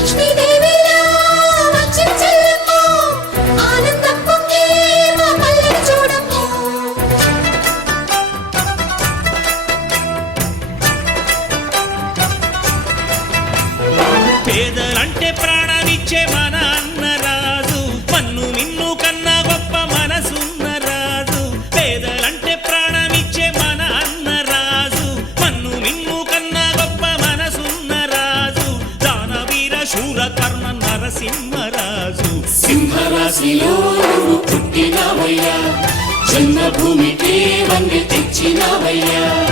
touch me. స్వర్ణ నరసింహరాజు. సింహరాశిలో నువ్వు పుట్టినవయ్యా. జన్మభూమికి వంగి తెచ్చినవయ్యా.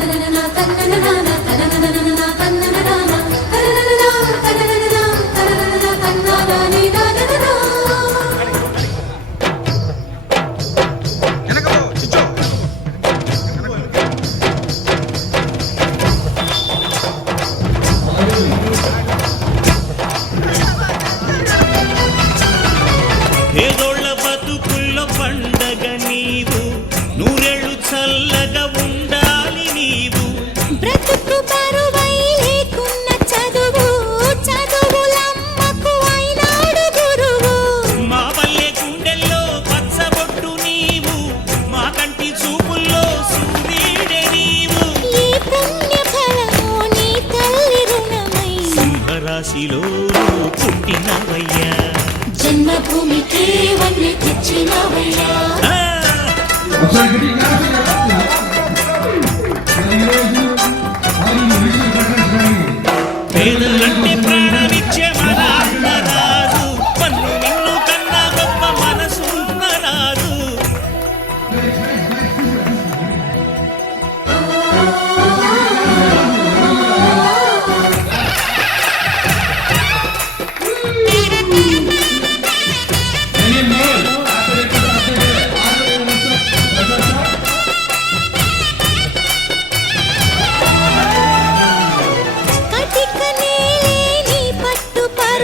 na na na na na na na na na కాశీలో పుట్టినవయ్యా. జన్మభూమికి వన్ని తెచ్చినవయ్యా. పేదలంటే ప్రాణమిచ్చే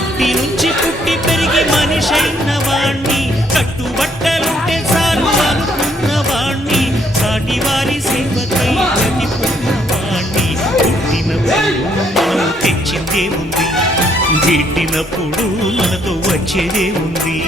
మట్టి నుంచి పుట్టి పెరిగి మనిషైన వాణ్ణి. కట్టుబట్టలుంటే చాలు అనుకున్న వాణ్ణి. సాటి వారి సేవకై వాణ్ణి. పుట్టినప్పుడు తెచ్చిందే ఉంది. వీటినప్పుడు మనతో వచ్చేదే ఉంది.